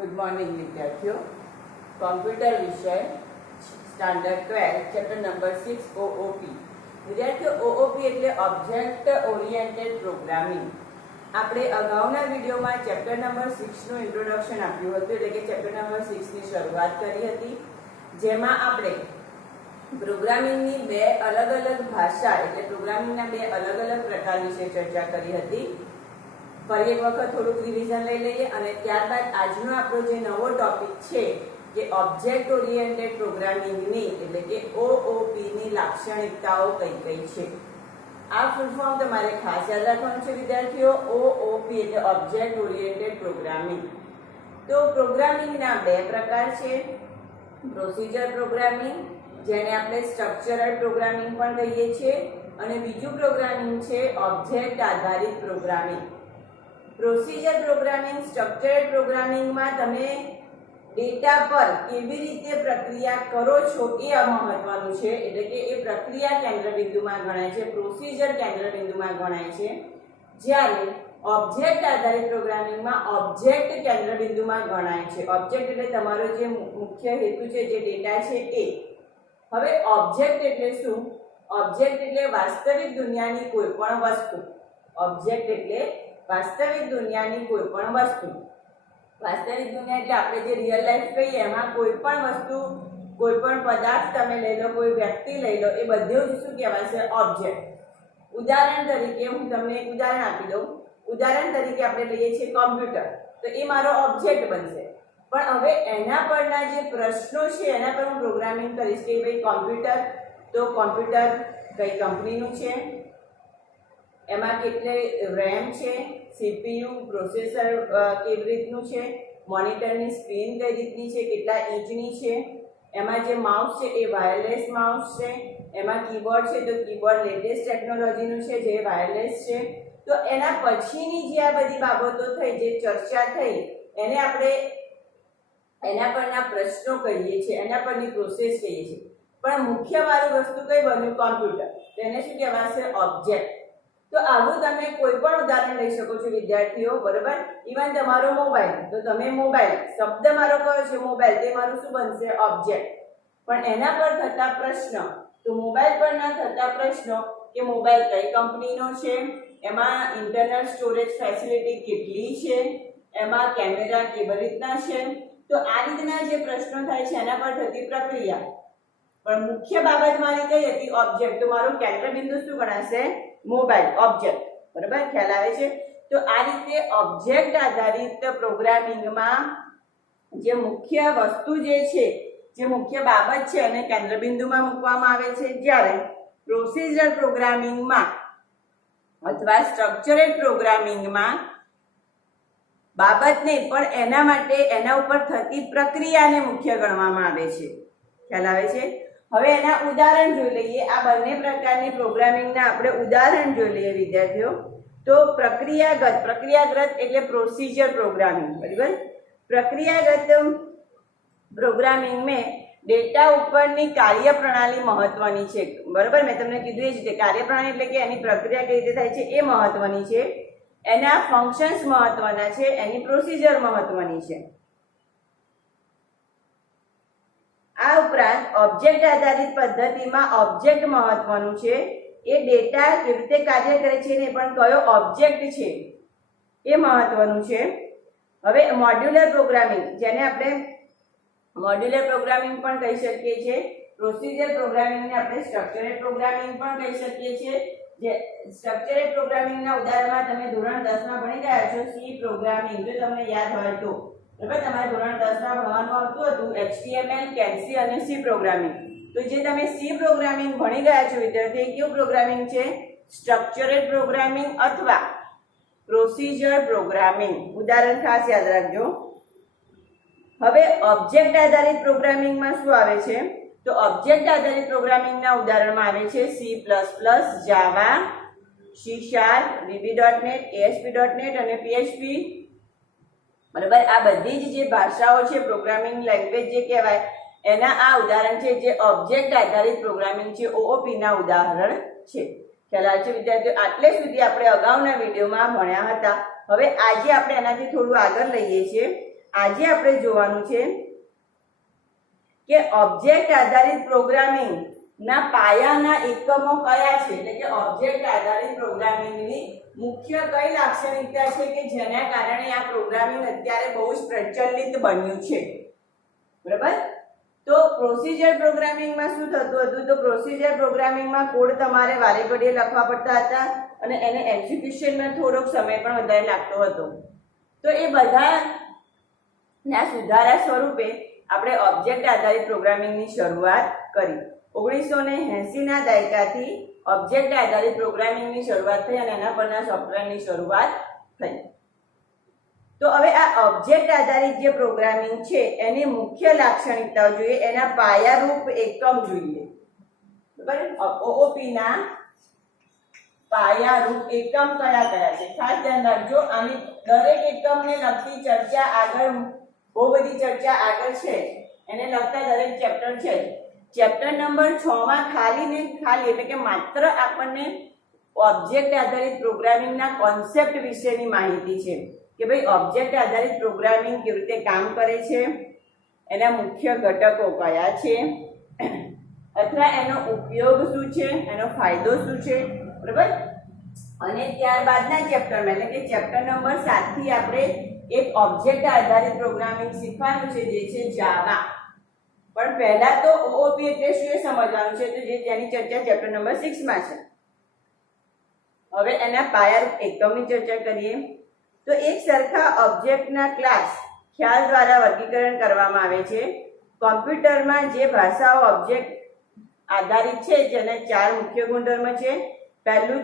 Good morning विद्यार्थियों। Computer विषय standard 12 chapter number 6 OOP. विद्यार्थियों, ओओपी એટલે ઓબ્જેક્ટ ઓરિએન્ટેડ પ્રોગ્રામિંગ। આપણે અગાઉના વિડિયોમાં ચેપ્ટર નંબર 6 નું ઇન્ટ્રોડક્શન આપ્યું હતું, એટલે કે ચેપ્ટર નંબર 6 ની શરૂઆત કરી હતી, જેમાં આપણે પ્રોગ્રામિંગની બે અલગ અલગ ભાષા એટલે પ્રોગ્રામિંગના બે અલગ અલગ પ્રકાર વિશે ચર્ચા કરી હતી। ફરી એક વખત થોડુંક રિવિઝન લઈ લઈએ અને ત્યારબાદ આજનો આપણો જે નવો ટોપિક છે કે ઓબ્જેક્ટ ઓરિએન્ટેડ પ્રોગ્રામિંગની એટલે કે ઓઓપી ની લાક્ષણિકતાઓ કઈ કઈ છે। આ ફૂલ ફોર્મ તમારે ખાસ યાદ રાખવાનું છે વિદ્યાર્થીઓ। ઓઓપી એટલે ઓબ્જેક્ટ ઓરિએન્ટેડ પ્રોગ્રામિંગ। તો પ્રોગ્રામિંગના બે પ્રકાર છે, પ્રોસિજર પ્રોગ્રામિંગ જેને આપણે સ્ટ્રક્ચરલ પ્રોગ્રામિંગ પણ કહીએ છીએ, અને બીજું પ્રોગ્રામિંગ છે ઓબ્જેક્ટ આધારિત પ્રોગ્રામિંગ। પ્રોસિજર પ્રોગ્રામિંગ સ્ટ્રક્ચરલ પ્રોગ્રામિંગમાં તમે ડેટા પર કેવી રીતે પ્રક્રિયા કરો છો એ મહત્વનું છે, એટલે કે એ પ્રક્રિયા કેન્દ્રબિંદુમાં ગણાય છે, પ્રોસિજર કેન્દ્રબિંદુમાં ગણાય છે, જ્યારે ઓબ્જેક્ટ આધારિત પ્રોગ્રામિંગમાં ઓબ્જેક્ટ કેન્દ્રબિંદુમાં ગણાય છે। ઓબ્જેક્ટ એટલે તમારો જે મુખ્ય હેતુ છે, જે ડેટા છે એ। હવે ઓબ્જેક્ટ એટલે શું? ઓબ્જેક્ટ એટલે વાસ્તવિક દુનિયાની કોઈ પણ વસ્તુ। ઓબ્જેક્ટ એટલે વાસ્તવિક દુનિયાની કોઈ પણ વસ્તુ। વાસ્તવિક દુનિયા એટલે આપણે જે રિયલ લાઈફ કહીએ એમાં કોઈ પણ વસ્તુ, કોઈ પણ પદાર્થ તમે લઈ લો, કોઈ વ્યક્તિ લઈ લો, એ બધું જ શું કહેવાશે? ઓબ્જેક્ટ। ઉદાહરણ તરીકે હું તમને એક ઉદાહરણ આપી દઉં। ઉદાહરણ તરીકે આપણે લઈએ છીએ કોમ્પ્યુટર, તો એ મારો ઓબ્જેક્ટ બનશે। પણ હવે એના પરના જે પ્રશ્નો છે એના પર હું પ્રોગ્રામિંગ કરીશ કે ભાઈ કોમ્પ્યુટર, તો કોમ્પ્યુટર કઈ કંપનીનું છે, એમાં કેટલી રેમ છે, સીપીયુ પ્રોસેસર કેવી રીતનું છે, મોનિટરની સ્ક્રીન કઈ રીતની છે, કેટલા ઇંચની છે, એમાં જે માઉસ છે એ વાયરલેસ માઉસ છે, એમાં કીબોર્ડ છે તો કીબોર્ડ લેટેસ્ટ ટેકનોલોજીનું છે જે વાયરલેસ છે। તો એના પછીની જે આ બધી બાબતો થઈ, જે ચર્ચા થઈ, એને આપણે એના પરના પ્રશ્નો કહીએ છીએ, એના પરની પ્રોસેસ કહીએ છીએ। પણ મુખ્ય વાળું વસ્તુ કઈ બન્યું? કોમ્પ્યુટર, તેને શું કહેવાશે? ઓબ્જેક્ટ। તો આવું તમે કોઈ પણ ઉદાહરણ લઈ શકો છો વિદ્યાર્થીઓ, બરોબર? ઇવન તમારો મોબાઈલ, તો તમે મોબાઈલ શબ્દ મારો કયો છે? મોબાઈલ, તે મારું શું બનશે? ઓબ્જેક્ટ। પણ એના પર થતા પ્રશ્ન, તો મોબાઈલ પરના થતા પ્રશ્નો કે મોબાઈલ કઈ કંપનીનો છે, એમાં ઇન્ટરનલ સ્ટોરેજ ફેસિલિટી કેટલી છે, એમાં કેમેરા કેવી રીતના છે, તો આ રીતના જે પ્રશ્નો થાય છે એના પર થતી પ્રક્રિયા। પણ મુખ્ય બાબત મારી કઈ હતી? ઓબ્જેક્ટ। તો મારું કેન્દ્રબિંદુ શું ગણાશે? મોબાઈલ, ઓબ્જેક્ટ, બરાબર? ખ્યાલ આવે છે? તો આ રીતે ઓબ્જેક્ટ આધારિત પ્રોગ્રામિંગમાં જે મુખ્ય વસ્તુ જે છે, જે મુખ્ય બાબત છે એને કેન્દ્રબિંદુમાં મૂકવામાં આવે છે, જ્યારે પ્રોસિજર પ્રોગ્રામિંગમાં અથવા સ્ટ્રક્ચરડ પ્રોગ્રામિંગમાં બાબત નહીં પણ એના માટે એના ઉપર થતી પ્રક્રિયાને મુખ્ય ગણવામાં આવે છે। ખ્યાલ આવે છે? હવે એના ઉદાહરણ જોઈ લઈએ। આ બંને પ્રકારની પ્રોગ્રામિંગના આપણે ઉદાહરણ જોઈ લઈએ વિદ્યાર્થીઓ। તો પ્રક્રિયાગત એટલે પ્રોસિજર પ્રોગ્રામિંગ, બરાબર? પ્રક્રિયાગત પ્રોગ્રામિંગ में ડેટા ઉપરની કાર્યપ્રણાલી મહત્વની છે, બરાબર? મેં તમને કીધું એ જ રીતે કાર્યપ્રણાલી એટલે કે એની પ્રક્રિયા કઈ રીતે થાય છે એ મહત્વની છે, એના ફંક્શન્સ મહત્વના છે, એની પ્રોસિજર મહત્વની છે। આ ઉપરાંત ઓબ્જેક્ટ આધારિત પદ્ધતિમાં ઓબ્જેક્ટ મહત્વનું છે, એ ડેટા કેવી રીતે કાર્ય કરે છે ને પણ કયો ઓબ્જેક્ટ છે એ મહત્વનું છે। હવે મોડ્યુલર પ્રોગ્રામિંગ, જેને આપણે મોડ્યુલર પ્રોગ્રામિંગ પણ કહી શકીએ છીએ, પ્રોસિજર પ્રોગ્રામિંગને આપણે સ્ટ્રક્ચરડ પ્રોગ્રામિંગ પણ કહી શકીએ છીએ। જે સ્ટ્રક્ચરડ પ્રોગ્રામિંગના ઉદાહરણમાં તમે ધોરણ 10 માં ભણી ગયા છો સી પ્રોગ્રામિંગ, જો તમને યાદ હોય તો, બરાબર? તમારે ધોરણ 10 માં ભણવાનું આવતું હતું HTML, CANSI અને સી પ્રોગ્રામિંગ। તો જે તમે સી પ્રોગ્રામિંગ ભણી ગયા છો વિદ્યાર્થી, એ કયું પ્રોગ્રામિંગ છે? સ્ટ્રક્ચરડ પ્રોગ્રામિંગ અથવા પ્રોસિજર પ્રોગ્રામિંગ। ઉદાહરણ ખાસ યાદ રાખજો। હવે ઓબ્જેક્ટ આધારિત પ્રોગ્રામિંગમાં શું આવે છે? તો ઓબ્જેક્ટ આધારિત પ્રોગ્રામિંગના ઉદાહરણમાં આવે છે સી++, જાવા, સી#, VB.NET, ASP.NET અને PHP, બરાબર? આ બધી જ જે ભાષાઓ છે, પ્રોગ્રામિંગ લેંગ્વેજ જે કહેવાય, એના આ ઉદાહરણ છે, જે ઓબ્જેક્ટ આધારિત પ્રોગ્રામિંગ છે, ઓઓપી ના ઉદાહરણ છે। ખ્યાલ આવે છે વિદ્યાર્થીઓ? આટલે સુધી આપણે અગાઉના વિડીયોમાં ભણ્યા હતા। હવે આજે આપણે એનાથી થોડું આગળ લઈએ છીએ। આજે આપણે જોવાનું છે કે ઓબ્જેક્ટ આધારિત પ્રોગ્રામિંગ ના પાયાના એકમો કયા છે, એટલે કે ઓબ્જેક્ટ આધારિત પ્રોગ્રામિંગની મુખ્ય કઈ લાક્ષણિકતા છે કે જેના કારણે આ પ્રોગ્રામિંગ અત્યારે બહુ જ પ્રચલિત બન્યું છે. બરાબર. તો પ્રોસિજર પ્રોગ્રામિંગમાં શું થતું હતું, તો પ્રોસિજર પ્રોગ્રામિંગમાં કોડ તમારે વારે ઘડીએ લખવા પડતા હતા અને એને એક્ઝિક્યુશનમાં થોડોક સમય પણ વધારે લાગતો હતો. તો એ બધા ના સુધારા સ્વરૂપે આપણે ઓબ્જેક્ટ આધારિત પ્રોગ્રામિંગની શરૂઆત કરી. 1980 ના દાયકાથી ઓબ્જેક્ટ આધારિત પ્રોગ્રામિંગની શરૂઆત થઈ અને એના પરના સોફ્ટવેરની શરૂઆત થઈ. તો હવે આ ઓબ્જેક્ટ આધારિત જે પ્રોગ્રામિંગ છે એની મુખ્ય લાક્ષણિકતાઓ જોઈએ, એના પાયારૂપ એકમ જોઈએ. બરાબર. OOP ના પાયારૂપ એકમ કયા કયા છે ખાસ ધ્યાન રાખજો. આની દરેક એકમને લગતી ચર્ચા આગળ, બહુ બધી ચર્ચા આગળ છે, એને લગતા દરેક ચેપ્ટર છે. ચેપ્ટર નંબર 6 માં ખાલી ને ખાલી એટલે કે માત્ર આપણને ઓબ્જેક્ટ આધારિત પ્રોગ્રામિંગના કોન્સેપ્ટ વિશેની માહિતી છે કે ભાઈ ઓબ્જેક્ટ આધારિત પ્રોગ્રામિંગ કેવી રીતે કામ કરે છે, એના મુખ્ય ઘટકો કયા છે અથવા એનો ઉપયોગ શું છે, એનો ફાયદો શું છે. બરાબર. અને ત્યારબાદના ચેપ્ટરમાં એટલે કે ચેપ્ટર નંબર 7 થી આપણે એક ઓબ્જેક્ટ આધારિત પ્રોગ્રામિંગ શીખવાનું છે જે છે જાવા. પણ પહેલા તો OOP એટલે શું એ સમજવાનું છે, તો જેની ચર્ચા ચેપ્ટર નંબર 6 માં છે. હવે એના પાયારૂપ એકમની ચર્ચા કરીએ. તો એક સરખા ઓબ્જેક્ટના ક્લાસ ખ્યાલ દ્વારા વર્ગીકરણ કરવામાં આવે છે. કોમ્પ્યુટરમાં જે ભાષાઓ ઓબ્જેક્ટ આધારિત છે જેને 4 મુખ્ય ગુણધર્મ છે. પહેલું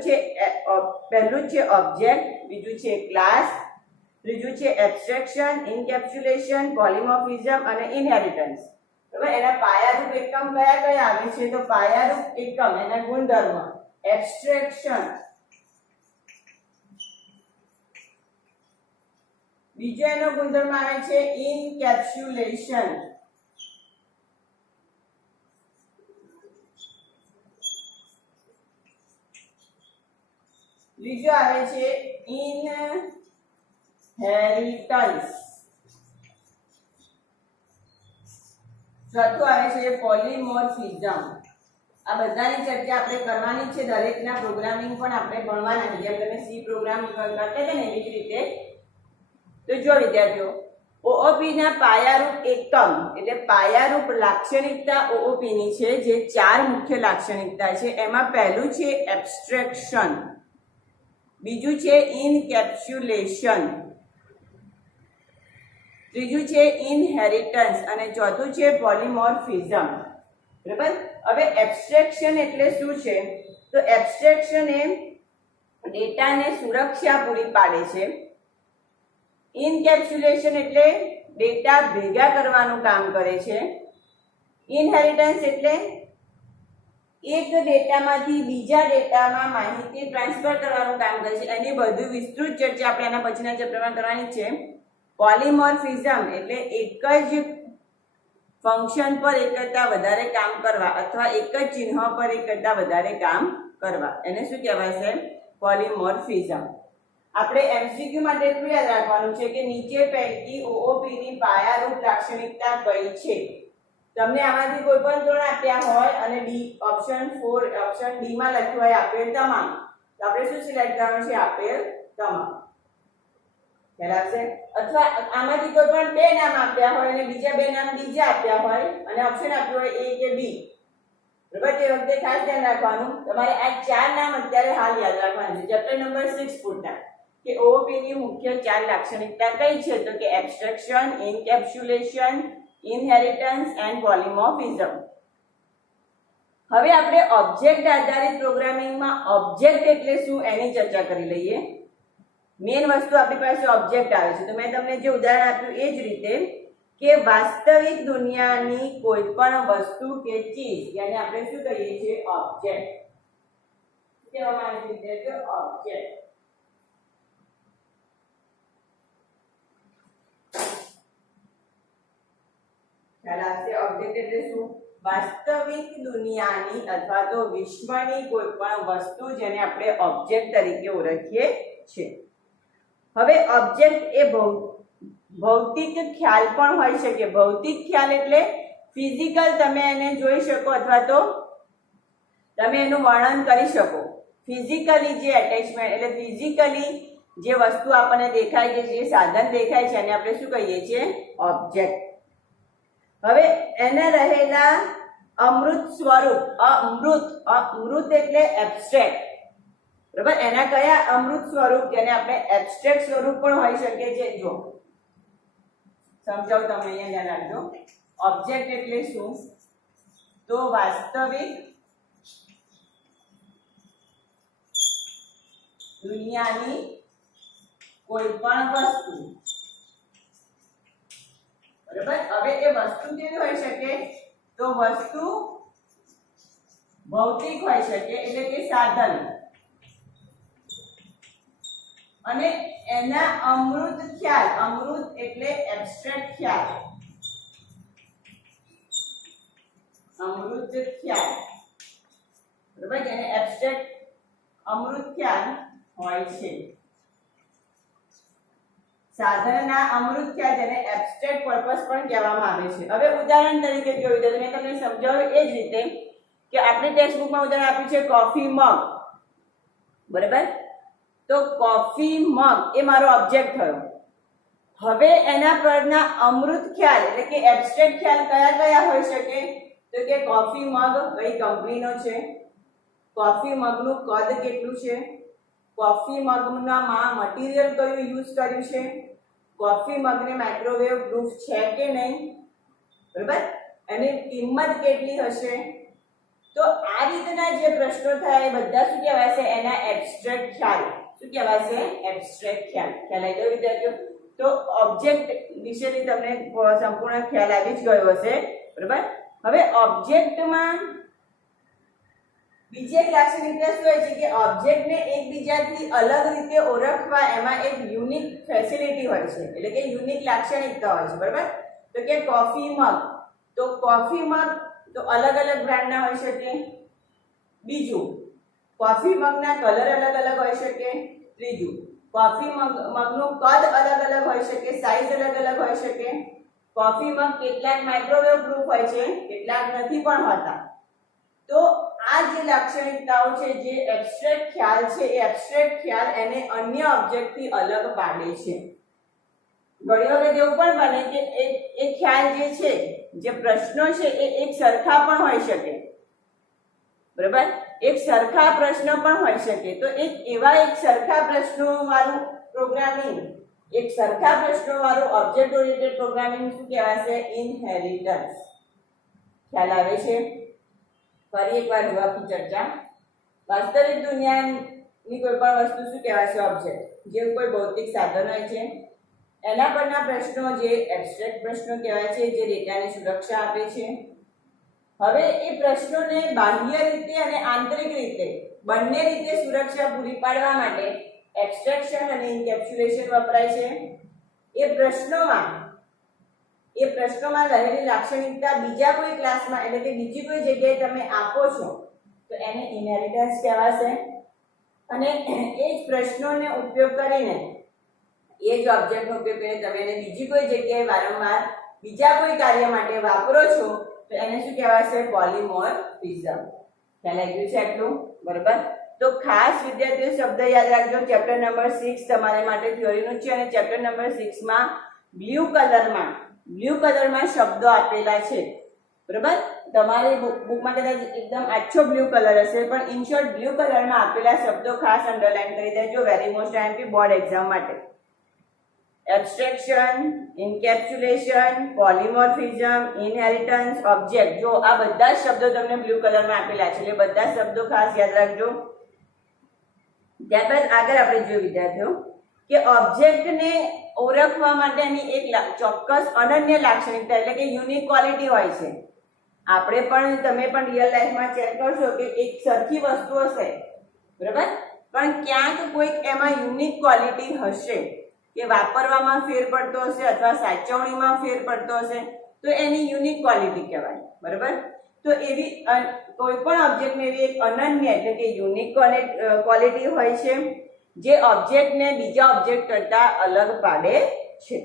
છે ઓબ્જેક્ટ, બીજું છે ક્લાસ, ત્રીજું છે એબ્સ્ટ્રેક્શન, ઇન્કેપ્સ્યુલેશન, પોલિમોર્ફિઝમ અને ઇનહેરિટન્સ. બરાબર. એના પાયારૂપ એકમ કયા કયા આવે છે, તો પાયારૂપ એકમ એના ગુણધર્મ એબ્સ્ટ્રેક્શન, બીજો એનો ગુણધર્મ આવે છે ઇનકેપ્સ્યુલેશન, ત્રીજો આવે છે ઇનહેરિટન્સ, ચોથું આવે છે પોલિમોર્ફિઝમ. આ બધાની ચર્ચા આપણે કરવાની છે. દરેકના પ્રોગ્રામિંગ પણ આપણે ભણવાના છે. જેમ તમે સી પ્રોગ્રામિંગ કરતા હતા ને એવી જ રીતે. તો જો વિદ્યાર્થીઓ, OOP ના પાયારૂપ એકમ એટલે પાયારૂપ લાક્ષણિકતા OOP ની છે જે 4 મુખ્ય લાક્ષણિકતા છે. એમાં પહેલું છે એબ્સ્ટ્રેક્શન, બીજું છે ઇનકેપ્સ્યુલેશન, ત્રીજું છે ઇનહેરિટન્સ અને ચોથું છે પોલિમોર્ફિઝમ. બરાબર. હવે એબ્સ્ટ્રેક્શન એટલે શું છે, તો એબ્સ્ટ્રેક્શન એ ડેટાને સુરક્ષા પૂરી પાડે છે. ઇનકેપ્સ્યુલેશન એટલે ડેટા ભેગા કરવાનું કામ કરે છે. ઇનહેરિટન્સ એટલે એક ડેટામાંથી બીજા ડેટામાં માહિતી ટ્રાન્સફર કરવાનું કામ કરે છે. એની બધું વિસ્તૃત ચર્ચા આપણે આના પછીના ચેપ્ટરમાં કરવાની છે. પોલિમોર્ફિઝમ એટલે એક જ ફંક્શન પર એક કરતા વધારે કામ કરવા અથવા એક જ ચિહ્ન પર એક કરતા વધારે કામ કરવા, એને શું કહેવાશે, પોલિમોર્ફિઝમ. આપણે MCQ માટે એટલું યાદ રાખવાનું છે કે નીચે પૈકી OOP ની પાયારૂપ લાક્ષણિકતા કઈ છે. તમને આમાંથી કોઈ પણ 3 આપ્યા હોય અને ઓપ્શન D માં લખ્યું હોય આપેલ તમામ, તો આપણે શું સિલેક્ટ કરવાનું છે, આપેલ તમામ. બરાબર. અથવા આમાંથી કોઈ પણ 2 નામ આપ્યા હોય અને બીજા 2 નામ બીજા આપ્યા હોય અને ઓપ્શન આપ્યો હોય A કે B. બરાબર. તે વખતે ખાસ ધ્યાન રાખવાનું, તમારે આ 4 નામ અત્યારે હાલ યાદ રાખવાના છે. ચેપ્ટર નંબર 6 પૂરતા કે OOP ની મુખ્ય 4 લાક્ષણિકતા કઈ છે, તો કે એબ્સ્ટ્રેક્શન, ઇનકેપ્સ્યુલેશન, ઇનહેરિટન્સ એન્ડ પોલિમોર્ફિઝમ. હવે આપણે ઓબ્જેક્ટ આધારિત પ્રોગ્રામિંગમાં ઓબ્જેક્ટ એટલે શું એની ચર્ચા કરી લઈએ. મેઇન વસ્તુ આપણી પાસે ઓબ્જેક્ટ આવે છે. તો મેં તમને જે ઉદાહરણ આપ્યું એ જ રીતે કે વાસ્તવિક દુનિયાની કોઈ પણ વસ્તુ કે ચીજ જેને આપણે શું કહીએ છીએ, ઓબ્જેક્ટ કહેવામાં આવે છે, કે ઓબ્જેક્ટ. ખ્યાલ આવશે. ઓબ્જેક્ટ એટલે શું, વાસ્તવિક દુનિયાની અથવા તો વિશ્વની કોઈ પણ વસ્તુ જેને આપણે ઓબ્જેક્ટ તરીકે ઓળખીએ છીએ. હવે ઓબ્જેક્ટ એ ભૌતિક ખ્યાલ પણ હોઈ શકે. ભૌતિક ખ્યાલ એટલે ફિઝિકલ, તમે એને જોઈ શકો અથવા તો તમે એનું વર્ણન કરી શકો. ફિઝિકલી જે એટેચમેન્ટ એટલે ફિઝિકલી જે વસ્તુ આપણને દેખાય છે, જે સાધન દેખાય છે, એને આપણે શું કહીએ છીએ? ઓબ્જેક્ટ. હવે એને રહેલા અમૃત સ્વરૂપ, અમૃત એટલે એબ્સ્ટ્રેક્ટ, બરાબર. એના કયા અમૃત સ્વરૂપ, જેને આપણે એબ્સ્ટ્રેક્ટ સ્વરૂપ પણ હોઈ શકે છે. જો સમજાવું, તમે અહીંયા ધ્યાન રાખજો. ઓબ્જેક્ટ એટલે શું? તો વાસ્તવિક દુનિયાની કોઈ પણ વસ્તુ, બરાબર. હવે એ વસ્તુ કેવી હોઈ શકે? તો વસ્તુ ભૌતિક હોઈ શકે, એટલે કે સાધન, અને એના અમૃત ખ્યાલ, અમૃત એટલે એબ્સ્ટ્રેક્ટ ખ્યાલ, અમૃત ખ્યાલ, બરાબર. જેને એબ્સ્ટ્રેક્ટ અમૃત ખ્યાલ હોય છે. સાધનના અમૃત ખ્યાલ, જેને એબ્સ્ટ્રેક્ટ પર્પસ પણ કહેવામાં આવે છે. હવે ઉદાહરણ તરીકે જોયું તો મેં તમને સમજાવ્યું એ જ રીતે કે આપણી ટેક્સ્ટ બુકમાં ઉદાહરણ આપ્યું છે કોફી મગ, બરાબર. તો કોફી મગ એ મારો ઓબ્જેક્ટ થયો. હવે એના પરના અમૃત ખ્યાલ એટલે કે એબ્સ્ટ્રેક્ટ ખ્યાલ કયા કયા હોઈ શકે? તો કે કોફી મગ કઈ કંપનીનો છે, કોફી મગનું કદ કેટલું છે, કોફી મગનામાં મટીરિયલ કયું યુઝ કર્યું છે, કોફી મગને માઇક્રોવેવ પ્રૂફ છે કે નહીં, બરાબર. એની કિંમત કેટલી હશે? તો આ રીતના જે પ્રશ્નો થાય એ બધા શું કહેવાય છે? એના એબ્સ્ટ્રેક્ટ ખ્યાલ. શું કહેવાય છે? એબ્સ્ટ્રેક્ટ ખ્યાલ. ખ્યાલ આવી ગયો વિદ્યાર્થીઓ? તો ઓબ્જેક્ટ વિશેની તમને સંપૂર્ણ ખ્યાલ આવી જ ગયો હશે, બરાબર. હવે ઓબ્જેક્ટમાં બીજી એક લાક્ષણિકતા શું હોય છે કે ઓબ્જેક્ટને એકબીજાથી અલગ રીતે ઓળખવા એમાં એક યુનિક ફેસિલિટી હોય છે, એટલે કે યુનિક લાક્ષણિકતા હોય છે, બરાબર. તો કે કોફી મગ, તો કોફી મગ તો અલગ અલગ બ્રાન્ડના હોઈ શકે. બીજું, કોફી મગના કલર અલગ અલગ હોઈ શકે. ત્રીજું, કોફી મગનું કદ અલગ અલગ હોઈ શકે, સાઈઝ અલગ અલગ હોઈ શકે. કોફી મગ કેટલાક માઇક્રોવેવ પ્રૂફ હોય છે, કેટલાક નથી પણ હોતા. તો આ જે લાક્ષણિકતાઓ છે, જે એબ્સ્ટ્રેક્ટ ખ્યાલ છે, એ એબ્સ્ટ્રેક્ટ ખ્યાલ એને અન્ય ઓબ્જેક્ટથી અલગ પાડે છે. ઘણી વખત એવું પણ બને કે એક ખ્યાલ જે છે, જે પ્રશ્નો છે, એ એક સરખા પણ હોઈ શકે, બરાબર. એક સરખા પ્રશ્ન પણ હોઈ શકે. તો એક સરખા પ્રશ્નો વાળું પ્રોગ્રામિંગ, એક સરખા પ્રશ્નો વાળું ઓબ્જેક્ટ ઓરિએન્ટેડ પ્રોગ્રામિંગ શું કહેવાશે? ઇનહેરિટન્સ. ખ્યાલ આવે છે? ફરી એકવાર જોવાની ચર્ચા. વાસ્તવિક દુનિયાની કોઈ પણ વસ્તુ શું કહેવાય છે? ઓબ્જેક્ટ. જે કોઈ ભૌતિક સાધન હોય છે, એના પરના પ્રશ્નો જે એબ્સ્ટ્રેક્ટ પ્રશ્નો કહેવાય છે, જે ડેટાને સુરક્ષા આપે છે. હવે એ પ્રશ્નોને બાહ્ય રીતે અને આંતરિક રીતે બંને રીતે સુરક્ષા પૂરી પાડવા માટે એબ્સ્ટ્રેક્શન અને ઇન્કેપ્સ્યુલેશન વપરાય છે. એ પ્રશ્નોમાં રહેલી લાક્ષણિકતા બીજા કોઈ ક્લાસમાં એટલે કે બીજી કોઈ જગ્યાએ તમે આપો છો તો એને ઇનહેરિટન્સ કહેવાશે. અને એ જ પ્રશ્નોને ઉપયોગ કરીને, એ જ ઓબ્જેક્ટનો ઉપયોગ કરીને તમે એને બીજી કોઈ જગ્યાએ વારંવાર બીજા કોઈ કાર્ય માટે વાપરો છો તો એને શું કહેવાશે? પોલીમોર્ફિઝમ. ખ્યાલ આવી ગયું છે આટલું, બરાબર. તો ખાસ વિદ્યાર્થીઓ શબ્દ યાદ રાખજો. ચેપ્ટર નંબર 6 તમારા માટે થિયરીનું છે, અને ચેપ્ટર નંબર 6 માં બ્લુ કલરમાં શબ્દો આપેલા છે, બરાબર. તમારી બુકમાં કદાચ એકદમ આછો બ્લુ કલર હશે, પણ ઇન શોર્ટ બ્લુ કલરમાં આપેલા શબ્દો ખાસ અંડરલાઈન કરી દેજો. Very most IMP board exam માટે. Abstraction, encapsulation, polymorphism, inheritance, object. જો આ બધા શબ્દો તમને બ્લુ કલરમાં આપેલા છે, એટલે બધા શબ્દો ખાસ યાદ રાખજો. ત્યારબાદ આગળ આપણે જોઈએ વિદ્યાર્થીઓ કે ઓબ્જેક્ટને ઓળખવા માટેની એક ચોક્કસ અનન્ય લાક્ષણિકતા એટલે કે યુનિક ક્વોલિટી હોય છે. આપણે પણ, તમે પણ રિયલ લાઈફમાં ચેક કરશો કે એક સરખી વસ્તુ હશે, બરાબર, પણ ક્યાંક કોઈક એમાં યુનિક ક્વોલિટી હશે કે વાપરવામાં ફેર પડતો હશે અથવા સાચવણીમાં ફેર પડતો હશે, તો એની યુનિક ક્વોલિટી કહેવાય, બરાબર. તો એવી કોઈ પણ ઓબ્જેક્ટની એવી એક અનન્ય એટલે કે યુનિક ક્વોલિટી હોય છે જે ઓબ્જેક્ટને બીજા ઓબ્જેક્ટ કરતા અલગ પાડે છે.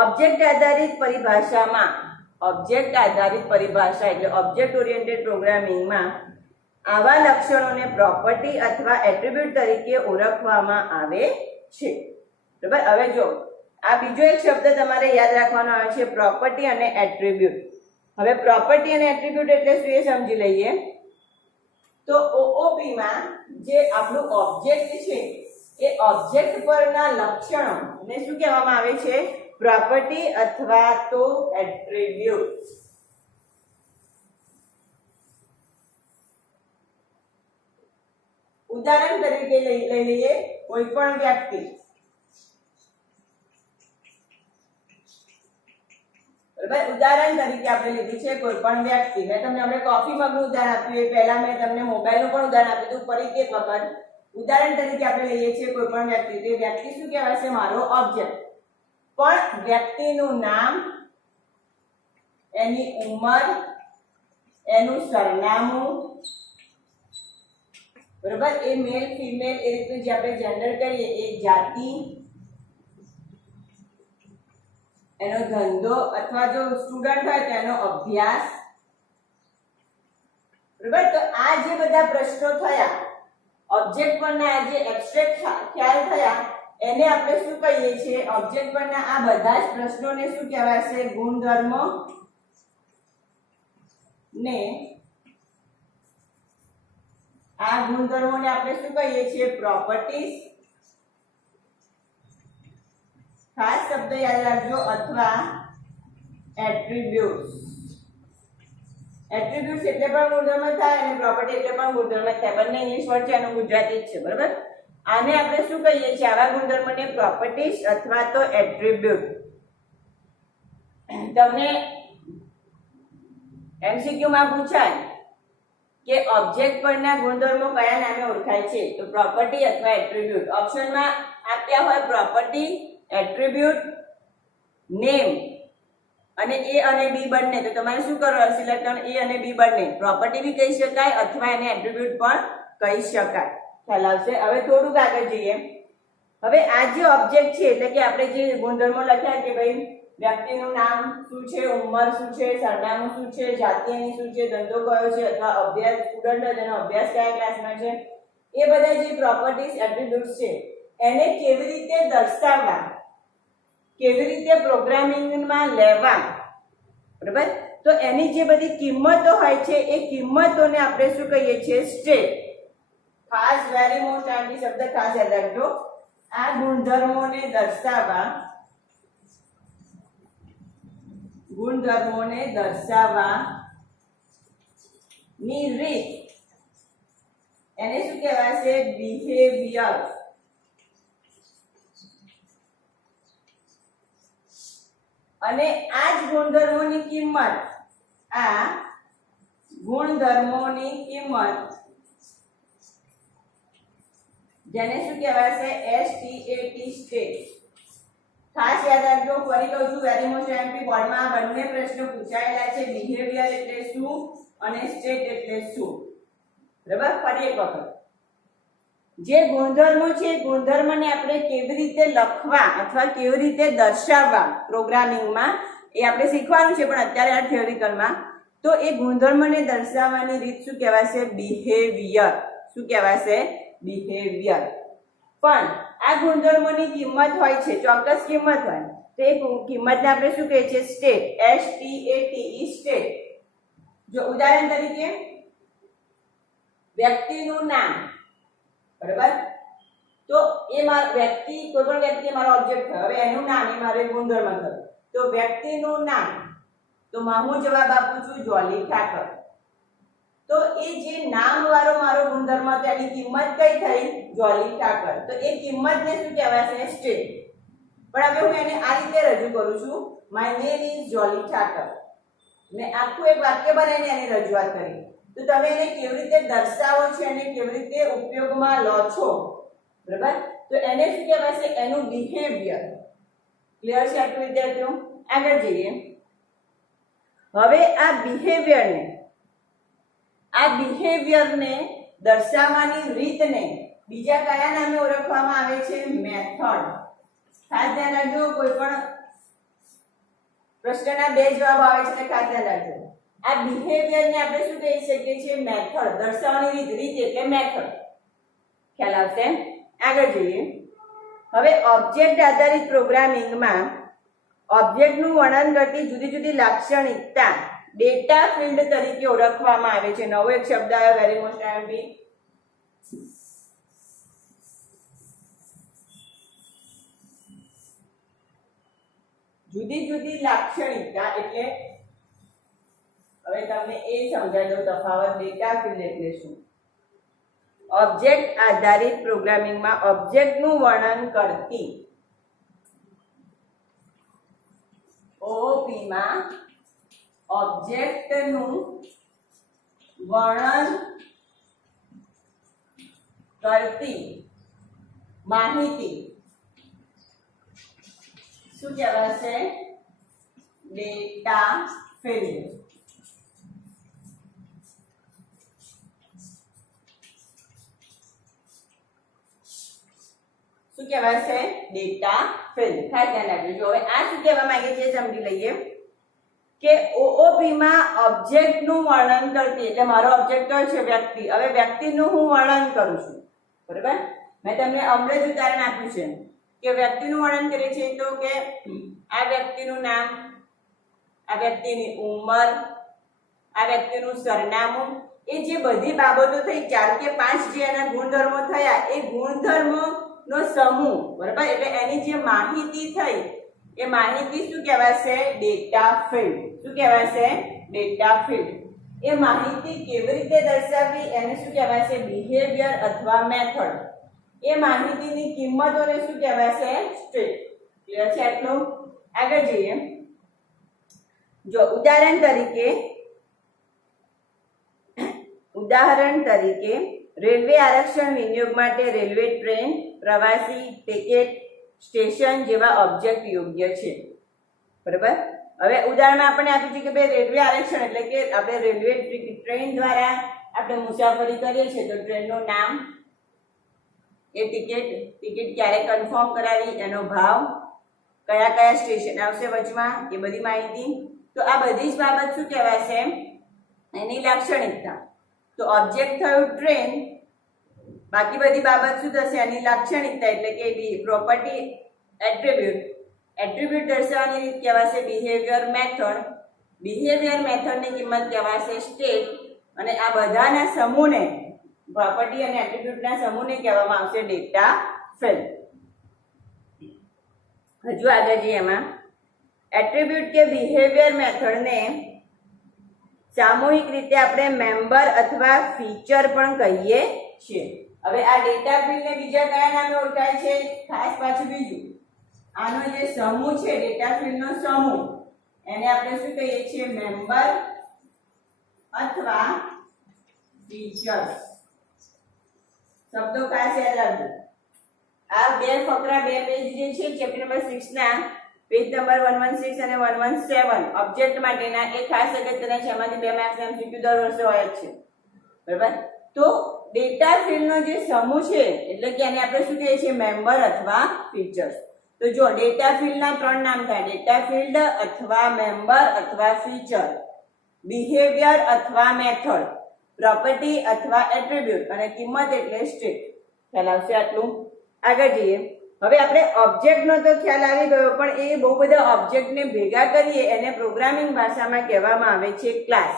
ઓબ્જેક્ટ આધારિત પરિભાષામાં ઓબ્જેક્ટ આધારિત પરિભાષા એટલે ઓબ્જેક્ટ ઓરિએન્ટેડ પ્રોગ્રામિંગમાં આવા લક્ષણોને પ્રોપર્ટી અથવા એટ્રીબ્યુટ તરીકે ઓળખવામાં આવે છે. બરાબર. હવે જો આ બીજો એક શબ્દ તમારે યાદ રાખવાનો આવે છે, પ્રોપર્ટી અને એટ્રીબ્યુટ. હવે પ્રોપર્ટી અને એટ્રીબ્યુટ એટલે શું એ સમજી લઈએ. તો OOP માં જે આપણું ઓબ્જેક્ટ છે એ ઓબ્જેક્ટ પરના લક્ષણોને શું કહેવામાં આવે છે? પ્રોપર્ટી અથવા તો એટ્રીબ્યુટ. ઉદાહરણ તરીકે લઈ લઈએ કોઈ પણ વ્યક્તિ. બરાબર. ઉદાહરણ તરીકે આપણે લીધી છે કોઈ પણ વ્યક્તિ. મેં તમને આપણે કોફી મગનું ઉદાહરણ આપ્યું, એ પહેલા મેં તમને મોબાઈલનું પણ ઉદાહરણ આપ્યું હતું. ફરીથી એક વખત ઉદાહરણ તરીકે આપણે લઈએ છીએ કોઈ પણ વ્યક્તિ. તે વ્યક્તિ શું કહેવાય છે? મારો ઓબ્જેક્ટ. પણ વ્યક્તિનું નામ, એની ઉંમર, એનું સરનામું, બરાબર, એ મેલ ફિમેલ એ રીતનું જે આપણે જેન્ડર કરીએ એ જાતિ, એનો ધંધો અથવા જો સ્ટુડન્ટ હોય તો એનો અભ્યાસ. બરાબર. તો આ જે બધા પ્રશ્નો થયા ઓબ્જેક્ટ પરના, આ જે એબ્સ્ટ્રેક્ટ ખ્યાલ થયા એને આપણે શું કહીએ છીએ? ઓબ્જેક્ટ પરના આ બધા જ પ્રશ્નોને શું કહેવાય છે? ગુણધર્મો ને આ ગુણધર્મોને આપણે શું કહીએ છીએ? પ્રોપર્ટીઝ. ખાસ શબ્દ યાદ રાખજો, અથવા એટ્રીબ્યુટ્સ. એટ્રીબ્યુટ્સ એટલે પણ ગુણધર્મ થાય અને પ્રોપર્ટી એટલે પણ ગુણધર્મ થાય. બંને ઇંગ્લિશ વર્ડ છે, એનું ગુજરાતી જ છે. બરાબર. આને આપણે શું કહીએ છીએ? આવા ગુણધર્મોને પ્રોપર્ટીઝ અથવા તો એટ્રીબ્યુટ. તમને MCQ માં પૂછાય કે ઓબ્જેક્ટ પરના ગુણધર્મો કયા નામે ઓળખાય છે? તો પ્રોપર્ટી અથવા એટ્રીબ્યુટ. ઓપ્શનમાં આપ્યા હોય પ્રોપર્ટી, એટ્રીબ્યુટ, નેમ અને A અને B બંને. તો તમારે શું કરવાનું? સિલેક્ટ A અને B બંને. પ્રોપર્ટી બી કહી શકાય અથવા એને એટ્રીબ્યુટ પણ કહી શકાય. ખ્યાલ આવશે? હવે થોડુંક આગળ જઈએ. હવે આ જે ઓબ્જેક્ટ છે એટલે કે આપણે જે ગુણધર્મો લખ્યા કે ભાઈ વ્યક્તિનું નામ શું છે, ઉંમર શું છે, સરનામું શું છે, જાતિ એની શું છે, ધંધો કયો છે અથવા અભ્યાસ સ્ટુડન્ટ હોય તેનો અભ્યાસ કયા ક્લાસમાં છે, એ બધા જે પ્રોપર્ટીઝ એટ્રીબ્યુટ્સ છે એને કેવી રીતે દર્શાવવા, કેવી રીતે પ્રોગ્રામિંગમાં લેવા. બરાબર. તો એની જે બધી કિંમતો હોય છે એ કિંમતોને આપણે શું કહીએ છીએ? સ્ટેટ. ખાસ વેરી મોસ્ટ આંટી શબ્દ ખાસ યાદ રાખજો. આ ગુણધર્મોને દર્શાવવા ની રીત એને શું કહેવાય છે? બિહેવિયર. અને આ જ ગુણધર્મોની કિંમત, આ ગુણધર્મોની કિંમત જેને શું કહેવાય છે? STAT state. ખાસ યાદ રાખજો. ફરી કહું છું, વેરી મોસ્ટ એમપી બોર્ડમાં આ બંને પ્રશ્નો પૂછાયેલા છે. બિહેવિયર એટલે શું અને સ્ટેટ એટલે શું. બરાબર. ફરી એક વખત જે ગુણધર્મો છે ગુણધર્મને આપણે કેવી રીતે લખવા અથવા કેવી રીતે દર્શાવવા પ્રોગ્રામિંગમાં એ આપણે શીખવાનું છે, પણ અત્યારે આ થિયોરિકલમાં. તો એ ગુણધર્મને દર્શાવવાની રીત શું કહેવાય છે? બિહેવિયર. શું કહેવાય છે? બિહેવિયર. પણ આ ગુણધર્મોની કિંમત હોય છે, ચોક્કસ કિંમત હોય, તો એ કિંમતને આપણે શું કહીએ છીએ? સ્ટેટ. STATE state. જો ઉદાહરણ તરીકે વ્યક્તિનું નામ. બરાબર. તો એ વ્યક્તિ, કોઈ પણ વ્યક્તિ મારો ઓબ્જેક્ટ થયો. હવે એનું નામ એ મારો ગુણધર્મ થયો. તો વ્યક્તિનું નામ, તો હું જવાબ આપું છું જોલી ઠાકર. તો એ જે નામ વાળો મારો ગુણધર્મ હતો એની કિંમત કઈ થઈ? જોલી ઠાકર. તો એ કિંમતને શું કહેવાય છે? સ્ટેટ. પણ હવે હું એને આ રીતે રજૂ કરું છું, માય નેમ ઇઝ જોલી ઠાકર. મેં આખું એક વાક્ય બનાવીને એની રજૂઆત કરી. તો તમે એને કેવી રીતે દર્શાવો છો અને કેવી રીતે ઉપયોગમાં લો છો. બરાબર. તો એને શું કહેવાય છે? એનું બિહેવિયર. ક્લિયર છે આટલું વિદ્યાર્થીઓ? આગળ જઈએ. હવે આ બિહેવિયરને દર્શાવવાની રીતને બીજા કયા નામે ઓળખવામાં આવે છે? મેથડ. ખાસ ધ્યાન રાખજો. કોઈ પણ પ્રશ્નના બે જવાબ આવે છે એટલે ખાસ ધ્યાન રાખજો. આ બિહેવિયર ને આપણે શું કહી શકીએ છીએ? મેથડ. દર્શાવવાની રીત એટલે મેથડ. ખ્યાલ આવશે? આગળ જોઈએ. હવે ઓબ્જેક્ટ આધારિત પ્રોગ્રામિંગમાં ઓબ્જેક્ટનું વર્ણન કરતી જુદી જુદી લાક્ષણિકતા ડેટા ફિલ્ડ તરીકે ઓળખવામાં આવે છે. નવો એક શબ્દ આવ્યો, વેરી મોસ્ટ આઈએમપી. જુદી જુદી લાક્ષણિકતા એટલે હવે તમને એ સમજાવી દઉં તફાવત. ડેટા ફિલ્ડ એટલે શું? ઓબ્જેક્ટ આધારિત પ્રોગ્રામિંગમાં ઓબ્જેક્ટનું વર્ણન કરતી OOP માં ઓબ્જેક્ટનું વર્ણન કરતી માહિતી શું કહેવાશે? Data field. શું કહેવાશે? Data field. ખાસ ધ્યાન રાખજો. હવે આ શું કહેવા માંગે છે સમજી લઈએ કે OOP માં ઓબ્જેક્ટનું વર્ણન કરતી એટલે મારો ઓબ્જેક્ટ કયો છે? વ્યક્તિ. હવે વ્યક્તિનું હું વર્ણન કરું છું, બરાબર? મેં તમને હમણાં જ ઉદાહરણ આપ્યું છે કે વ્યક્તિનું વર્ણન કરે છે તો કે આ વ્યક્તિનું નામ, આ વ્યક્તિની ઉંમર, આ વ્યક્તિનું સરનામું, એ જે બધી બાબતો થઈ 4 કે 5 જે એના ગુણધર્મો થયા એ ગુણધર્મો નો સમૂહ, બરાબર? એટલે એની જે માહિતી થઈ એ માહિતી શું કહેવાશે? Data field. શું કહેવાશે? Data field. એ માહિતી કેવી રીતે દર્શાવવી એને શું કહેવાશે? બિહેવિયર અથવા મેથડ. એ માહિતીની કિંમતોને શું કહેવાશે? સ્ટેટ. ક્લિયર છે આટલું? આગળ જઈએ. જો ઉદાહરણ તરીકે રેલવે આરક્ષણ વિનિયોગ માટે રેલવે ટ્રેન, પ્રવાસી ટિકિટ, સ્ટેશન જેવા ઓબ્જેક્ટ યોગ્ય છે, બરાબર? હવે ઉદાહરણમાં આપણે આપ્યું છે કે ભાઈ રેલવે આરક્ષણ એટલે કે આપણે રેલવે ટ્રેન દ્વારા આપણે મુસાફરી કરીએ છીએ તો ટ્રેનનું નામ, એ ટિકિટ ક્યારે કન્ફર્મ કરાવી, એનો ભાવ, કયા કયા સ્ટેશન આવશે વચમાં, એ બધી માહિતી. તો આ બધી જ બાબત શું કહેવાશે? એની લાક્ષણિકતા. તો ઓબ્જેક્ટ થયું ટ્રેન, બાકી બધી બાબત શું થશે? એની લાક્ષણિકતા એટલે કે પ્રોપર્ટી એટ્રીબ્યુટ દર્શાવવાની રીત કહેવાશે બિહેવિયર મેથડ. બિહેવિયર મેથડની કિંમત કહેવાશે સ્ટેટ. અને આ બધાના સમૂહને પ્રોપર્ટી અને એટ્રીબ્યુટના સમૂહને કહેવામાં આવશે ડેટા ફિલ્ડ. હજુ આગળ જઈએ. એમાં એટ્રીબ્યુટ કે બિહેવિયર મેથડને સામૂહિક રીતે આપણે મેમ્બર અથવા ફીચર પણ કહીએ છીએ. હવે આ ડેટા ફિલ્ડને બીજા કયા નામે ઓળખાય છે? ખાસ પાછું બીજું આનો જે સમૂહ છે ડેટા ફિલ્ડનો સમૂહ એને આપણે શું કહીએ છીએ? મેમ્બર અથવા ફીચર. શબ્દો ખાસ યાદ રાખજો. આ બે ફકરા બે પેજ જે છે ચેપ્ટર નંબર 6 ના પેજ નંબર 116 અને 117 ઓબ્જેક્ટ માટેના એ ખાસ અગત્યના છે. એમાંથી 2 માર્ક્સ એમસીક્યુ દર વર્ષે હોય જ છે, બરાબર? તો ડેટા ફિલ્ડનો જે સમૂહ છે એટલે કે એને આપણે શું કહીએ છીએ? મેમ્બર અથવા ફીચર્સ. તો જો ડેટા ફિલ્ડના 3 નામ થાય: ડેટા ફિલ્ડ અથવા મેમ્બર અથવા ફીચર, બિહેવિયર અથવા મેથડ, પ્રોપર્ટી અથવા એટ્રીબ્યુટ અને કિંમત એટલે સ્ટેટ. ખ્યાલ આવશે આટલું? આગળ જઈએ. હવે આપણે ઓબ્જેક્ટનો તો ખ્યાલ આવી ગયો, પણ એ બહુ બધા ઓબ્જેક્ટને ભેગા કરીએ એને પ્રોગ્રામિંગ ભાષામાં કહેવામાં આવે છે ક્લાસ.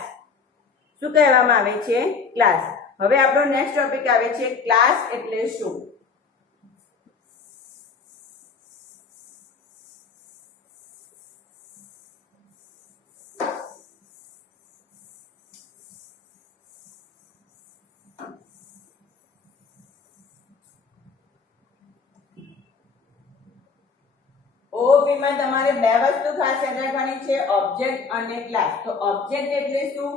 શું કહેવામાં આવે છે? ક્લાસ. હવે આપણો નેક્સ્ટ ટોપિક આવે છે ક્લાસ એટલે શું? OOP માં તમારે બે વસ્તુ ખાસ યાદ રાખવાની છે: ઓબ્જેક્ટ અને ક્લાસ. તો ઓબ્જેક્ટ એટલે શું?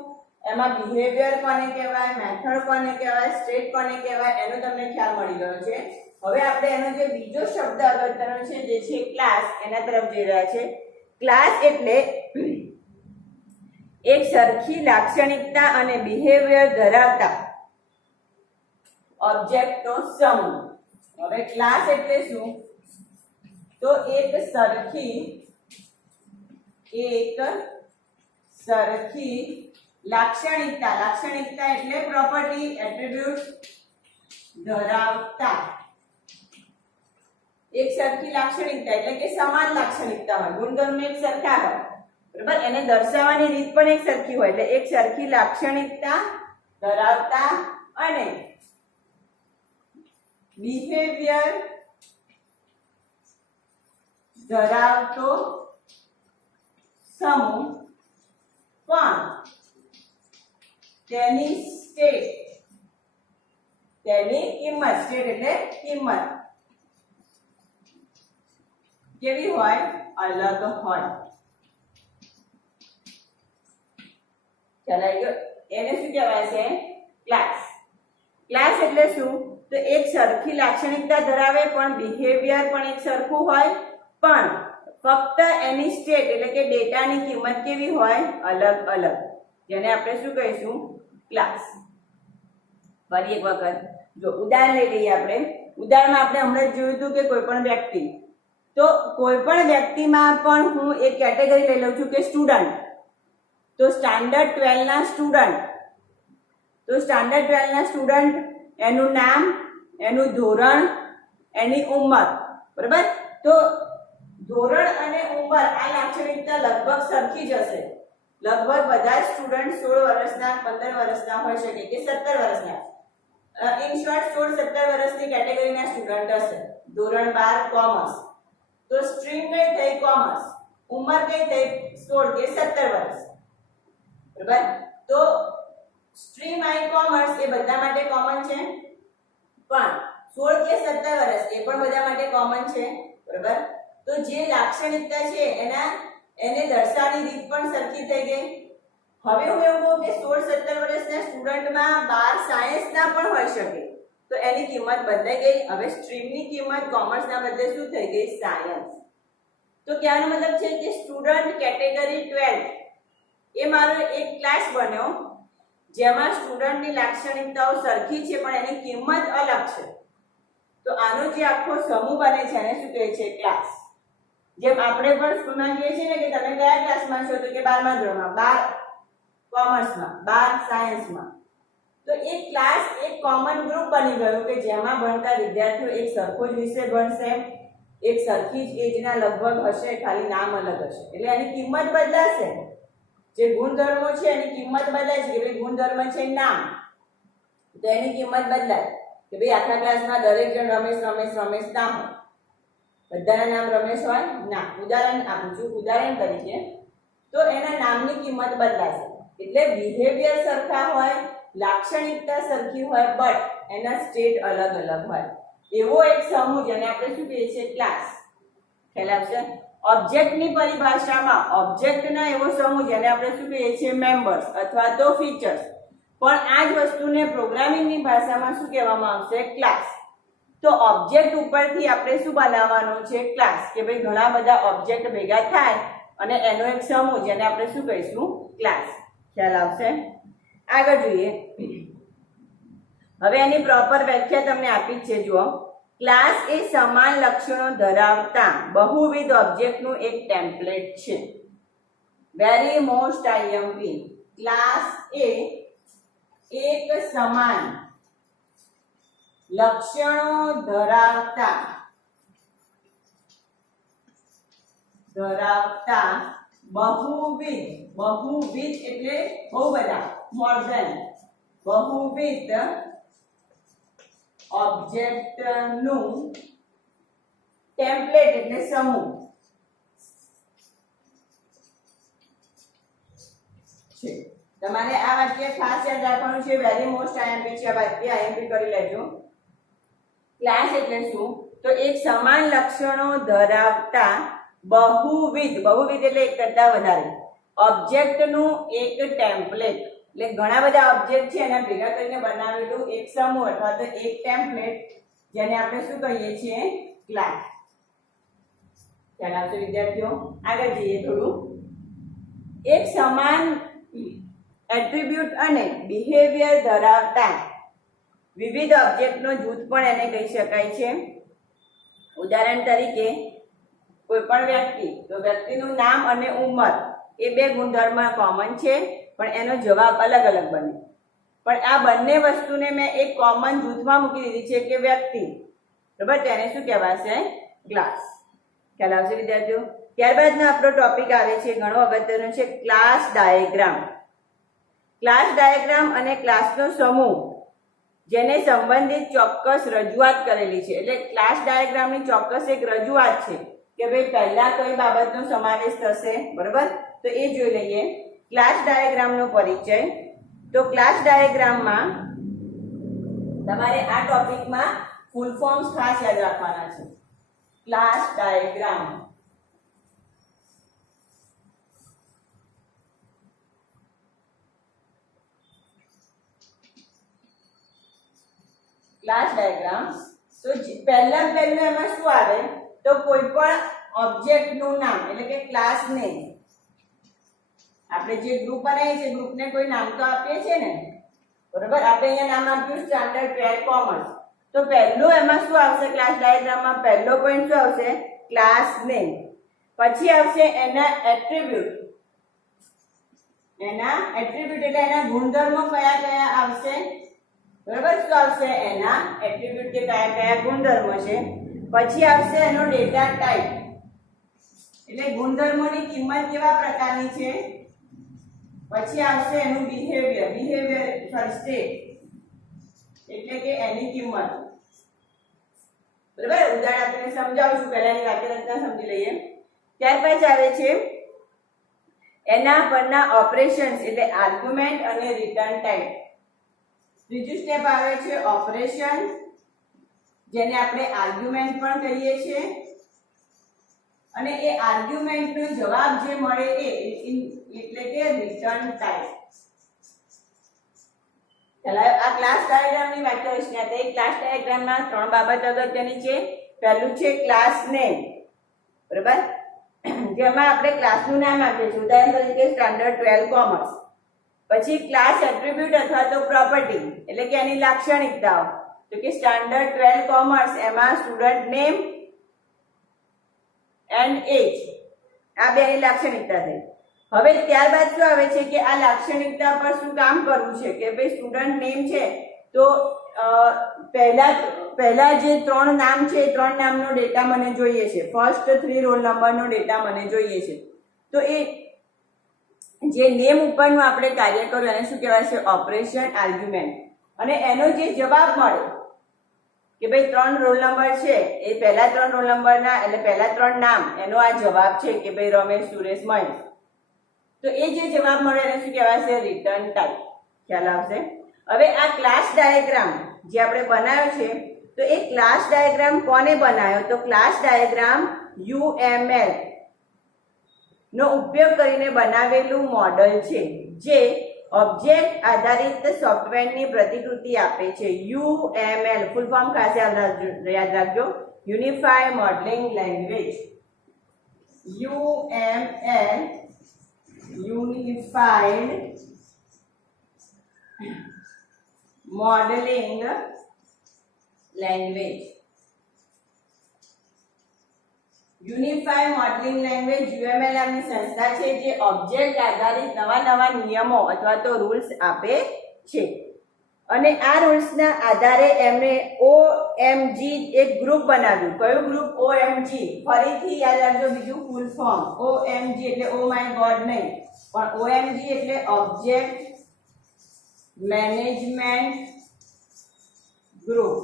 એમાં બિહેવિયર કોને કહેવાય, મેથડ કોને કહેવાય, સ્ટેટ કોને કહેવાય, એનો તમને ખ્યાલ મળી ગયો છે. હવે આપણે એનો જે બીજો શબ્દ અગત્યનો છે જે છે ક્લાસ, એના તરફ જઈ રહ્યા છે. ક્લાસ એટલે એક સરખી લાક્ષણિકતા અને બિહેવિયર ધરાવતા ઓબ્જેક્ટનો સમૂહ. હવે ક્લાસ એટલે શું? તો એક સરખી એક સરખી લાક્ષણિકતા, લાક્ષણિકતા એટલે પ્રોપર્ટી, એટ્રીબ્યુટ ધરાવતા, એક સરખી લાક્ષણિકતા એટલે કે સમાન લાક્ષણિકતા હોય, ગુણધર્મ એક સરખા હોય, બરાબર, એને દર્શાવવાની રીત પણ એક સરખી હોય, એટલે એક સરખી લાક્ષણિકતા ધરાવતા અને બિહેવિયર ધરાવતો સમૂહ પણ તેની સ્ટેટ, તેની કિંમત, સ્ટેટ એટલે કિંમત કેવી હોય? અલગ હોય. ચલાઈ ગયો. એને શું કહેવાય છે? ક્લાસ. ક્લાસ એટલે શું? તો એક સરખી લાક્ષણિકતા ધરાવે પણ બિહેવિયર પણ એક સરખું હોય, પણ ફક્ત એની સ્ટેટ એટલે કે ડેટાની કિંમત કેવી હોય? અલગ અલગ, જેને આપણે શું કહીશું? ક્લાસ. ફરી એક વખત જો ઉદાહરણ લઈ લઈએ આપણે. ઉદાહરણમાં આપણે હમણાં જોયું હતું કે કોઈ પણ વ્યક્તિ, તો કોઈ પણ વ્યક્તિમાં પણ હું એક કેટેગરી લઈ લઉં છું કે સ્ટુડન્ટ. તો સ્ટાન્ડર્ડ 12 ના સ્ટુડન્ટ, તો સ્ટાન્ડર્ડ 12 ના સ્ટુડન્ટ, એનું નામ, એનું ધોરણ, એની ઉંમર, બરાબર. તો ધોરણ અને ઉંમર આ લાક્ષણિકતા લગભગ સરખી જ હશે. લગભગ બધા સ્ટુડન્ટ 16 વર્ષના, 15 વર્ષના હોઈ શકે કે 17 વર્ષના. ઇન શોર્ટ 16-17 વર્ષની કેટેગરીના સ્ટુડન્ટ હશે. ધોરણ 12 કોમર્સ, તો સ્ટ્રીમ કઈ થઈ? કોમર્સ. ઉંમર કઈ થઈ? 16 કે 17 વર્ષ, બરાબર. તો સ્ટ્રીમ આઈ કોમર્સ એ બધા માટે કોમન છે, પણ 16 કે 17 વર્ષ એ પણ બધા માટે કોમન છે, બરાબર. તો જે લાક્ષણિકતા છે એને દર્શાવવાની રીત પણ સરખી થઈ ગઈ. હવે હું એવું કહું કે 16-17 વર્ષના સ્ટુડન્ટમાં 12 સાયન્સના પણ હોઈ શકે, તો એની કિંમત બદલાઈ ગઈ. હવે સ્ટ્રીમની કિંમત કોમર્સના બદલે શું થઈ ગઈ? સાયન્સ. તો કહેવાનો મતલબ છે કે સ્ટુડન્ટ કેટેગરી 12 એ મારો એક ક્લાસ બન્યો, જેમાં સ્ટુડન્ટની લાક્ષણિકતાઓ સરખી છે પણ એની કિંમત અલગ છે. તો આનો જે આખો સમૂહ બને છે એને શું કહે છે? ક્લાસ. જેમ આપણે પણ સ્કૂલમાં કહીએ છીએ ને કે તમે કયા ક્લાસમાં છો? તો કે 12મા ધોરણમાં, 12 કોમર્સમાં, 12 સાયન્સમાં. તો એક ક્લાસ એક કોમન ગ્રુપ બની ગયું કે જેમાં ભણતા વિદ્યાર્થીઓ એક સરખો જ વિષય ભણશે, એક સરખી જ એજના લગભગ હશે, ખાલી નામ અલગ હશે, એટલે એની કિંમત બદલાશે. જે ગુણધર્મો છે એની કિંમત બદલાય છે. કે ભાઈ ગુણધર્મ છે નામ, તો એની કિંમત બદલાય કે ભાઈ આખા ક્લાસમાં દરેક જણ રમેશ રમેશ રમેશ ના હોય, બધાના નામ રમેશ હોય ના. ઉદાહરણ આપું છું, ઉદાહરણ તરીકે તો એના નામની કિંમત બદલાશે. એટલે બિહેવિયર સરખા હોય, લાક્ષણિકતા સરખી હોય, બટ એના સ્ટેટ અલગ અલગ હોય. એવો એક સમૂહ જેને આપણે શું કહીએ છીએ? ક્લાસ. ખ્યાલ આવશે? ઓબ્જેક્ટની પરિભાષામાં ઓબ્જેક્ટના એવો સમૂહ જેને આપણે શું કહીએ છીએ? મેમ્બર્સ અથવા તો ફીચર્સ. પણ આ જ વસ્તુને પ્રોગ્રામિંગની ભાષામાં શું કહેવામાં આવશે? ક્લાસ. તો ઓબ્જેક્ટ ઉપરથી આપણે શું બનાવવાનું છે? ક્લાસ. કે ભાઈ ઘણા બધા ઓબ્જેક્ટ ભેગા થાય અને એનો એક સમૂહ જેને આપણે શું કહીશું? ક્લાસ. ખ્યાલ આવશે? આગળ જોઈએ. હવે એની પ્રોપર વ્યાખ્યા તમને આપી જ છે. જુઓ, ક્લાસ એ સમાન લક્ષણો ધરાવતા બહુવિધ ઓબ્જેક્ટનું એક ટેમ્પલેટ છે. Very most IMP. ક્લાસ એ એક સમાન લક્ષણો ધરાવતા બહુવિધ એટલે બહુ બધા, મોર ધેન, બહુવિધ ઓબ્જેક્ટનું ટેમ્પલેટ એટલે સમૂહ છે. તમારે આ વાક્ય ખાસ યાદ રાખવાનું છે. વેરી મોસ્ટ આઈએમપી છે આ વાક્ય, આઈએમપી કરી લેજો. ક્લાસ એટલે શું? તો એક સમાન લક્ષણો ધરાવતા બહુવિધ એટલે એક કરતા વધારે ઓબ્જેક્ટનું એક ટેમ્પલેટ, એટલે ઘણા બધા ઓબ્જેક્ટ છે એના ભેગા કરીને બનાવેલું એક સમૂહ અથવા તો એક ટેમ્પલેટ, જેને આપણે શું કહીએ છીએ? ક્લાસ. ખ્યાલ આવશે વિદ્યાર્થીઓ? આગળ જઈએ થોડું. એક સમાન એટ્રીબ્યુટ અને બિહેવિયર ધરાવતા વિવિધ ઓબ્જેક્ટનો જૂથ પણ એને કહી શકાય છે. ઉદાહરણ તરીકે કોઈ પણ વ્યક્તિ, તો વ્યક્તિનું નામ અને ઉંમર એ બે ગુણધર્મ કોમન છે, પણ એનો જવાબ અલગ અલગ બને. પણ આ બંને વસ્તુને મેં એક કોમન જૂથમાં મૂકી દીધી છે કે વ્યક્તિ, બરાબર. તેને શું કહેવાશે? ક્લાસ. ખ્યાલ આવશે વિદ્યાર્થીઓ? ત્યારબાદનો આપણો ટોપિક આવે છે, ઘણો અગત્યનો છે, ક્લાસ ડાયાગ્રામ. ક્લાસ ડાયાગ્રામ અને ક્લાસનો સમૂહ જેને સંબંધિત ચોક્કસ રજૂઆત કરેલી છે. એટલે ક્લાસ ડાયાગ્રામની ચોક્કસ એક રજૂઆત છે કે ભાઈ પહેલા કઈ બાબતનો સમાવેશ થશે, બરાબર. તો એ જોઈ લઈએ. ક્લાસ ડાયાગ્રામનો પરિચય. તો ક્લાસ ડાયાગ્રામમાં તમારે આ ટોપિકમાં ફૂલ ફોર્મ્સ ખાસ યાદ રાખવાના છે. Class diagram. Class diagram. તો પહેલું એમાં શું આવે? તો કોઈ પણ ઓબ્જેક્ટ નું નામ, એટલે કે ક્લાસ નેમ. આપણે જે ગ્રુપ બનાવીએ છીએ, ગ્રુપને કોઈ નામ તો આપીએ છીએ ને, બરોબર. આપણે અહીંયા નામ આપ્યું સ્ટાન્ડર્ડ 12 કોમર્સ. તો પહેલું એમાં શું આવશે? ક્લાસ ડાયાગ્રામમાં પહેલો પોઈન્ટ શું આવશે? Class name. પછી આવશે એના એટ્રીબ્યુટ. એના એટ્રીબ્યુટ એટલે એના ગુણધર્મો કયા કયા આવશે, બરાબર. શું આવશે? એના એટ્રીબ્યુટ કે કયા કયા ગુણધર્મો છે. પછી આવશે એનો ડેટા ટાઈપ, એટલે ગુણધર્મોની કિંમત કેવા પ્રકારની છે. પછી આવશે એનું બિહેવિયર, સ્ટેટ એટલે કે એની કિંમત, બરાબર. ઉદાહરણ આપીને સમજાવું છું, પહેલાની વાક્યરચના સમજી લઈએ. ત્યાર પછી આવે છે એના પરના ઓપરેશન્સ, એટલે આર્ગ્યુમેન્ટ અને રિટર્ન ટાઈપ. ત્રીજું સ્ટેપ આવે છે ઓપરેશન, જેને આપણે આર્ગ્યુમેન્ટ પણ કહીએ છીએ, અને એ આર્ગ્યુમેન્ટનો જવાબ જે મળે એ એટલે કે રિટર્ન ટાઈપ. ચાલો આ ક્લાસ ડાયાગ્રામની વાક્યરચના. તો એ ક્લાસ ડાયાગ્રામમાં ત્રણ બાબત અગત્યની છે. પહેલું છે ક્લાસ નેમ, બરાબર, જેમાં આપણે ક્લાસનું નામ આપીએ છીએ. ઉદાહરણ તરીકે સ્ટાન્ડર્ડ 12 કોમર્સ. પછી ક્લાસ એટ્રીબ્યુટ અથવા તો પ્રોપર્ટી, એટલે કે એની લાક્ષણિકતાઓ. તો કે સ્ટાન્ડર્ડ 12 કોમર્સ એમાં સ્ટુડન્ટ નેમ એન્ડ એજ, આ બેની લાક્ષણિકતા થઈ. હવે ત્યારબાદ શું આવે છે કે આ લાક્ષણિકતા પર શું કામ કરવું છે કે ભાઈ સ્ટુડન્ટ નેમ છે, તો પહેલા જે ત્રણ નામ છે એ ત્રણ નામનો ડેટા મને જોઈએ છે. ફર્સ્ટ 3 રોલ નંબરનો ડેટા મને જોઈએ છે. તો એ જે નેમ ઉપરનું આપણે કાર્ય કર્યું એને શું કહેવાય છે? Operation argument. અને એનો જે જવાબ મળે કે ભાઈ 3 રોલ નંબર છે, એ પહેલા 3 રોલ નંબરના એટલે પહેલા 3 નામ, એનો આ જવાબ છે કે ભાઈ રમેશ, સુરેશ, મહેશ. તો એ જે જવાબ મળે એને શું કહેવાય છે? Return type. ખ્યાલ આવશે? હવે આ ક્લાસ ડાયાગ્રામ જે આપણે બનાવ્યો છે, તો એ ક્લાસ ડાયાગ્રામ કોને બનાવ્યો? તો ક્લાસ ડાયાગ્રામ UML નો ઉપયોગ કરીને બનાવેલું મોડલ છે, જે ઓબ્જેક્ટ આધારિત સોફ્ટવેરની પ્રતિકૃતિ આપે છે. UML ફૂલ ફોર્મ ખાસ યાદ રાખજો, unified modelling language. UML unified modelling language. Unified modelling language UML નામની સંસ્થા છે, જે ઓબ્જેક્ટ આધારિત નવા નિયમો અથવા તો રૂલ્સ આપે છે. અને આ રૂલ્સના આધારે એમણે OMG એક ગ્રુપ બનાવ્યું. કયું ગ્રુપ? OMG. ફરીથી યાદ રાખજો બીજું ફૂલ ફોર્મ. OMG એટલે ઓ માય ગોડ નહીં, પણ OMG એટલે ઓબ્જેક્ટ મેનેજમેન્ટ ગ્રુપ.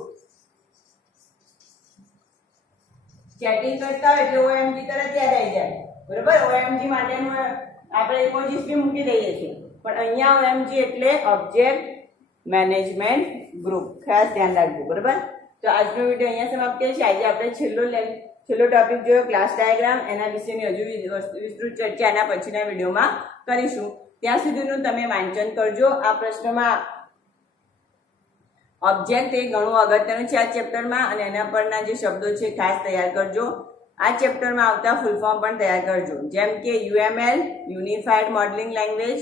ચેટિંગ કરતા હોય એટલે OMG તરત યાદ આવી જાય, બરોબર. OMG માટેનું આપણે ઇમોજીસ બી મૂકી દઈએ છીએ, પણ અહીંયા OMG એટલે ઓબ્જેક્ટ મેનેજમેન્ટ ગ્રુપ. ખાસ ધ્યાન રાખજો, બરોબર. તો આજનો વિડીયો અહીંયા સમાપ્ત કરીએ છીએ. આજે આપણે છેલ્લો ટોપિક જોયો ક્લાસ ડાયાગ્રામ. એના વિશેની હજુ વિસ્તૃત ચર્ચા એના પછીના વિડીયોમાં કરીશું. ત્યાં સુધીનું તમે વાંચન કરજો. આ પ્રશ્નમાં ઓબ્જેક્ટ એ ઘણું અગત્યનું છે આ ચેપ્ટરમાં, અને એના પરના જે શબ્દો છે ખાસ તૈયાર કરજો. આ ચેપ્ટરમાં આવતા ફૂલ ફોર્મ પણ તૈયાર કરજો, જેમ કે UML unified modelling language,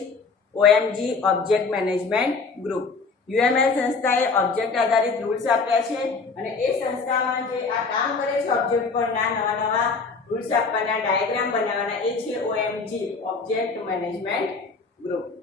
OMG object management group. UML સંસ્થાએ ઓબ્જેક્ટ આધારિત રૂલ્સ આપ્યા છે અને એ સંસ્થામાં જે આ કામ કરે છે ઓબ્જેક્ટ પરના નવા રૂલ્સ આપવાના, ડાયાગ્રામ બનાવવાના, એ છે OMG, ઓબ્જેક્ટ મેનેજમેન્ટ ગ્રુપ.